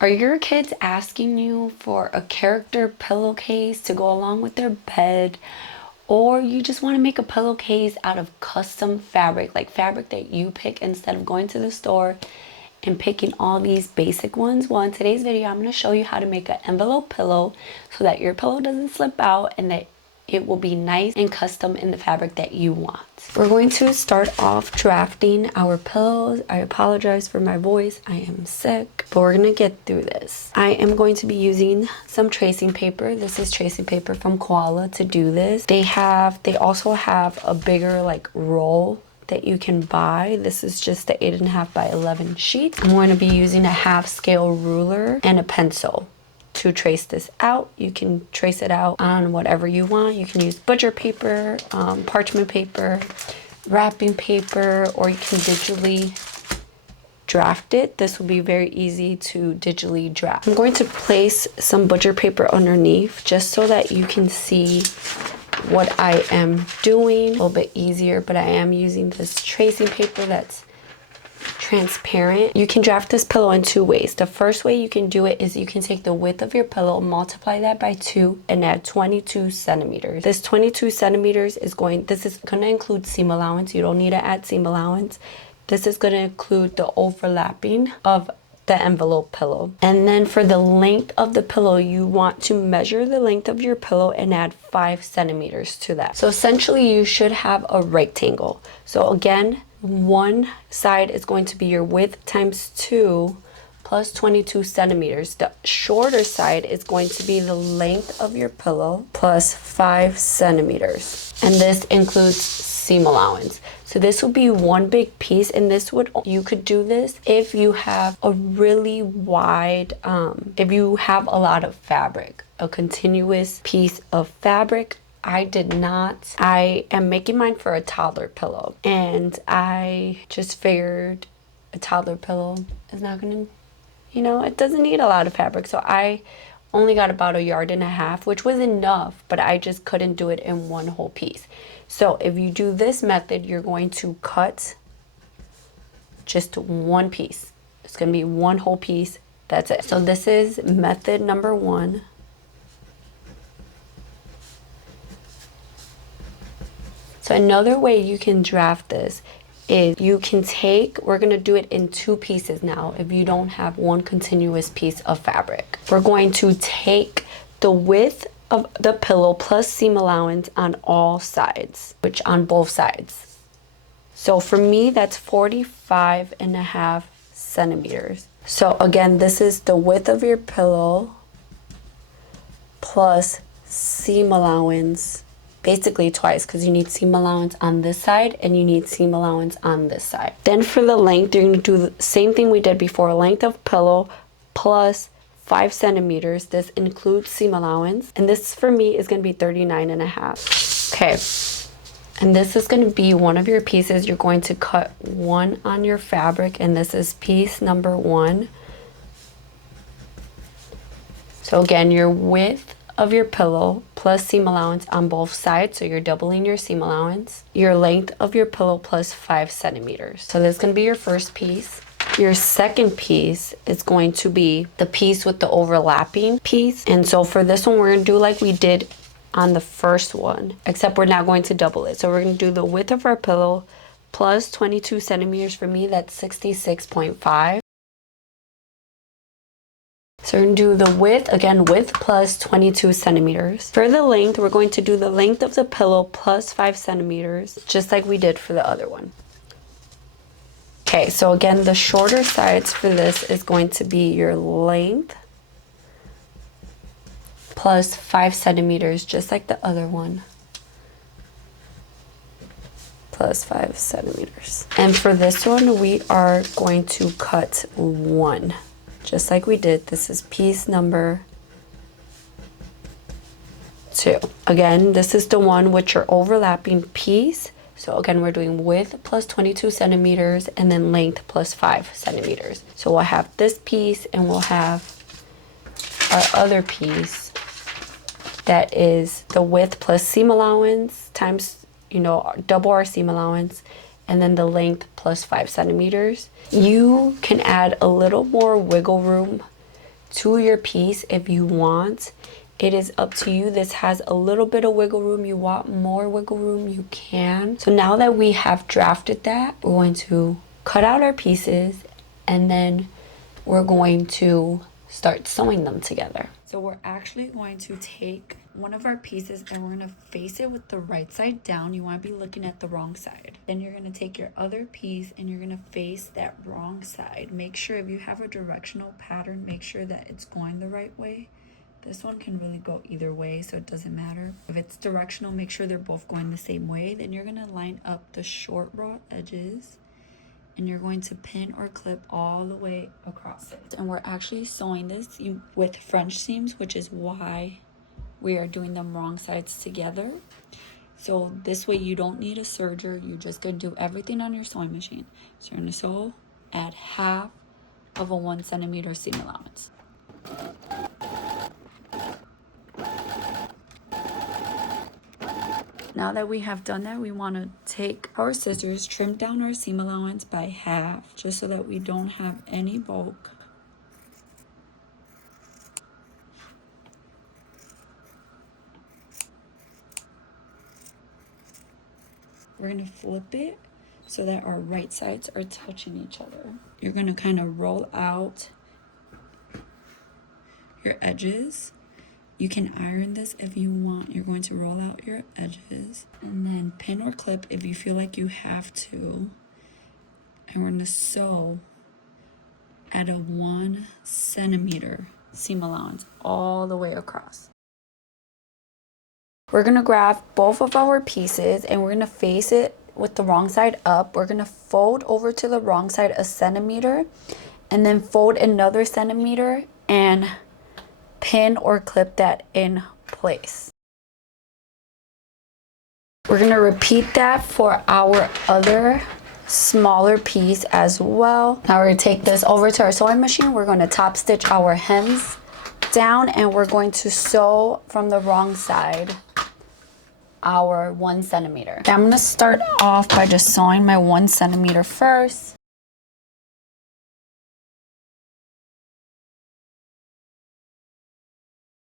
Are your kids asking you for a character pillowcase to go along with their bed? Or you just want to make a pillowcase out of custom fabric, like fabric that you pick instead of going to the store and picking all these basic ones? Well, in today's video, I'm going to show you how to make an envelope pillow so that your pillow doesn't slip out and that it will be nice and custom in the fabric that you want. We're going to start off drafting our pillows. I apologize for my voice. I am sick, but we're gonna get through this. I am going to be using some tracing paper. This is tracing paper from Koala to do this. They also have a bigger like roll that you can buy. This is just the 8.5 by 11 sheet. I'm going to be using a half scale ruler and a pencil to trace this out. You can trace it out on whatever you want. You can use butcher paper, parchment paper, wrapping paper, or you can digitally draft it. This will be very easy to digitally draft. I'm going to place some butcher paper underneath just so that you can see what I am doing a little bit easier, but I am using this tracing paper that's transparent. You can draft this pillow in two ways. The first way you can do it is you can take the width of your pillow, multiply that by 2, and add 22 centimeters. This 22 centimeters is going to include seam allowance. You don't need to add seam allowance. This is going to include the overlapping of the envelope pillow. And then for the length of the pillow, you want to measure the length of your pillow and add 5 centimeters to that. So essentially you should have a rectangle. So again, one side is going to be your width times 2 plus 22 centimeters. The shorter side is going to be the length of your pillow plus 5 centimeters. And this includes seam allowance. So this will be one big piece, and you could do this if you have a really wide, if you have a lot of fabric, a continuous piece of fabric. I did not. I am making mine for a toddler pillow, and I just figured a toddler pillow is not gonna, it doesn't need a lot of fabric. So I only got about 1.5 yards, which was enough, but I just couldn't do it in one whole piece. So if you do this method, you're going to cut just one piece. It's gonna be one whole piece, that's it. So this is method number 1. So another way you can draft this is we're gonna do it in 2 pieces now if you don't have one continuous piece of fabric. We're going to take the width of the pillow plus seam allowance on all sides, which on both sides. So for me, that's 45.5 centimeters. So again, this is the width of your pillow plus seam allowance, basically twice, because you need seam allowance on this side and you need seam allowance on this side. Then for the length, you're going to do the same thing we did before. Length of pillow plus 5 centimeters. This includes seam allowance, and this for me is going to be 39.5. Okay, and this is going to be one of your pieces. You're going to cut one on your fabric, and this is piece number 1. So again, your width of your pillow plus seam allowance on both sides, so you're doubling your seam allowance. Your length of your pillow plus 5 centimeters. So this is going to be your first piece. Your second piece is going to be the piece with the overlapping piece. And so for this one, we're going to do like we did on the first one, except we're now going to double it. So we're going to do the width of our pillow plus 22 centimeters. For me, that's 66.5. So we're going to do the width, again, width plus 22 centimeters. For the length, we're going to do the length of the pillow plus 5 centimeters, just like we did for the other one. Okay, so again, the shorter sides for this is going to be your length plus 5 centimeters, just like the other one, plus 5 centimeters. And for this one, we are going to cut 1, just like we did. This is piece number 2. Again, this is the one with your overlapping piece. So again, we're doing width plus 22 centimeters and then length plus 5 centimeters. So we'll have this piece and we'll have our other piece that is the width plus seam allowance times, double our seam allowance, and then the length plus 5 centimeters. You can add a little more wiggle room to your piece if you want. It is up to you. This has a little bit of wiggle room. You want more wiggle room, you can. So now that we have drafted that, we're going to cut out our pieces and then we're going to start sewing them together. So we're actually going to take one of our pieces and we're going to face it with the right side down. You want to be looking at the wrong side. Then you're going to take your other piece and you're going to face that wrong side. Make sure if you have a directional pattern, make sure that it's going the right way. This one can really go either way, so it doesn't matter. If it's directional, make sure they're both going the same way. Then you're going to line up the short raw edges and you're going to pin or clip all the way across it. And we're actually sewing this with French seams, which is why we are doing them wrong sides together. So this way you don't need a serger. You're just going to do everything on your sewing machine. So you're going to sew at half of a 1 centimeter seam allowance. Now that we have done that, we want to take our scissors, trim down our seam allowance by half, just so that we don't have any bulk. We're going to flip it so that our right sides are touching each other. You're going to kind of roll out your edges. You can iron this if you want. You're going to roll out your edges and then pin or clip if you feel like you have to. And we're going to sew at a 1 centimeter seam allowance all the way across. We're going to grab both of our pieces and we're going to face it with the wrong side up. We're going to fold over to the wrong side a centimeter and then fold another centimeter and pin or clip that in place. We're going to repeat that for our other smaller piece as well. Now we're going to take this over to our sewing machine. We're going to top stitch our hems down and we're going to sew from the wrong side our 1 centimeter. Okay, I'm going to start off by just sewing my 1 centimeter first.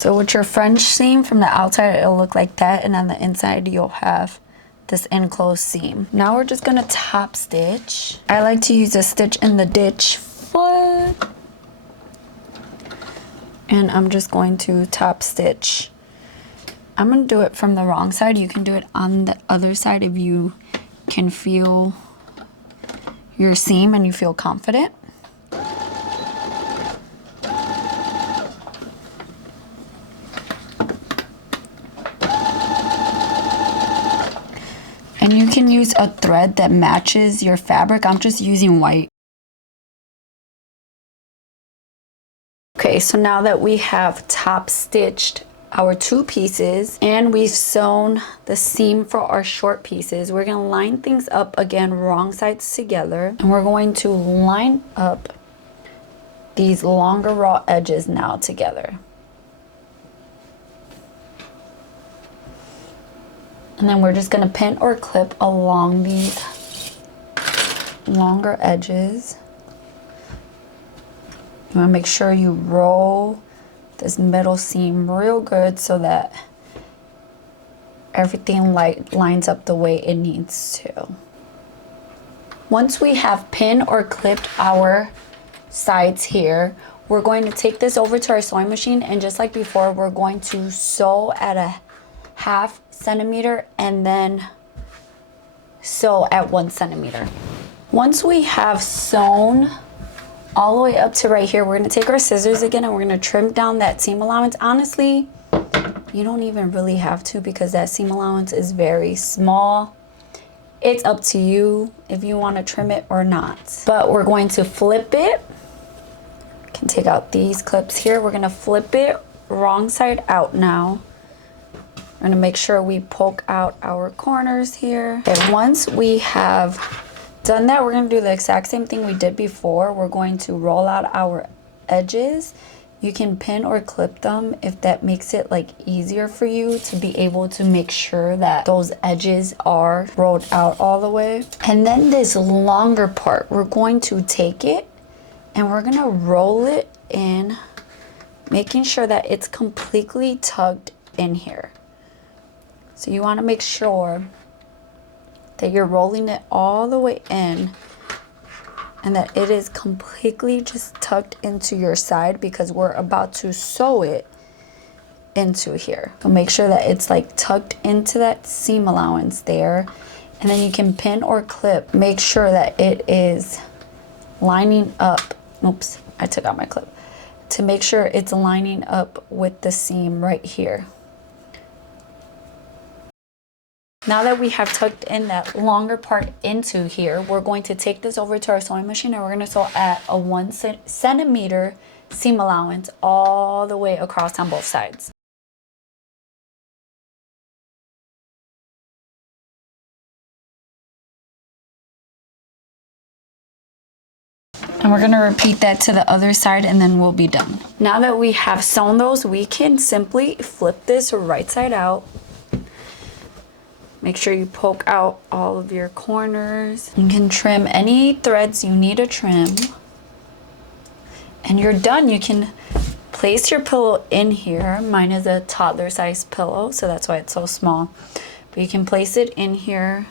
So with your French seam, from the outside it'll look like that, and on the inside you'll have this enclosed seam. Now we're just gonna top stitch. I like to use a stitch in the ditch foot. And I'm just going to top stitch. I'm gonna do it from the wrong side. You can do it on the other side if you can feel your seam and you feel confident. And you can use a thread that matches your fabric. I'm just using white. Okay, so now that we have top stitched our 2 pieces and we've sewn the seam for our short pieces, we're gonna line things up again, wrong sides together. And we're going to line up these longer raw edges now together. And then we're just going to pin or clip along these longer edges. You want to make sure you roll this middle seam real good so that everything lines up the way it needs to. Once we have pinned or clipped our sides here, we're going to take this over to our sewing machine, and just like before, we're going to sew at a half centimeter and then sew at 1 centimeter. Once we have sewn all the way up to right here, we're going to take our scissors again and we're going to trim down that seam allowance. Honestly, you don't even really have to because that seam allowance is very small. It's up to you if you want to trim it or not. But we're going to flip it. Can take out these clips here. We're going to flip it wrong side out now. We're going to make sure we poke out our corners here. Okay, once we have done that, we're going to do the exact same thing we did before. We're going to roll out our edges. You can pin or clip them if that makes it easier for you to be able to make sure that those edges are rolled out all the way. And then this longer part, we're going to take it and we're going to roll it in making sure that it's completely tucked in here. So you want to make sure that you're rolling it all the way in and that it is completely just tucked into your side, because we're about to sew it into here. So make sure that it's like tucked into that seam allowance there, and then you can pin or clip. Make sure that it is lining up. Oops, I took out my clip. To make sure it's lining up with the seam right here. Now that we have tucked in that longer part into here, we're going to take this over to our sewing machine and we're going to sew at a 1 centimeter seam allowance all the way across on both sides. And we're going to repeat that to the other side and then we'll be done. Now that we have sewn those, we can simply flip this right side out. Make sure you poke out all of your corners. You can trim any threads you need to trim. And you're done. You can place your pillow in here. Mine is a toddler size pillow, so that's why it's so small. But you can place it in here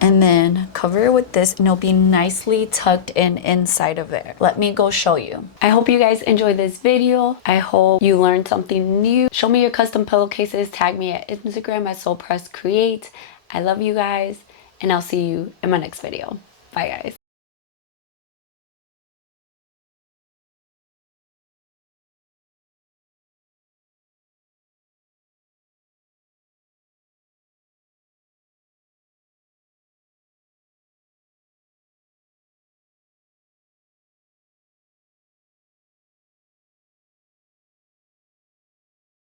and then cover it with this and it'll be nicely tucked in inside of there. Let me go show you. I hope you guys enjoyed this video. I hope you learned something new. Show me your custom pillowcases. Tag me at Instagram at SewPressCreate. I love you guys and I'll see you in my next video. Bye guys.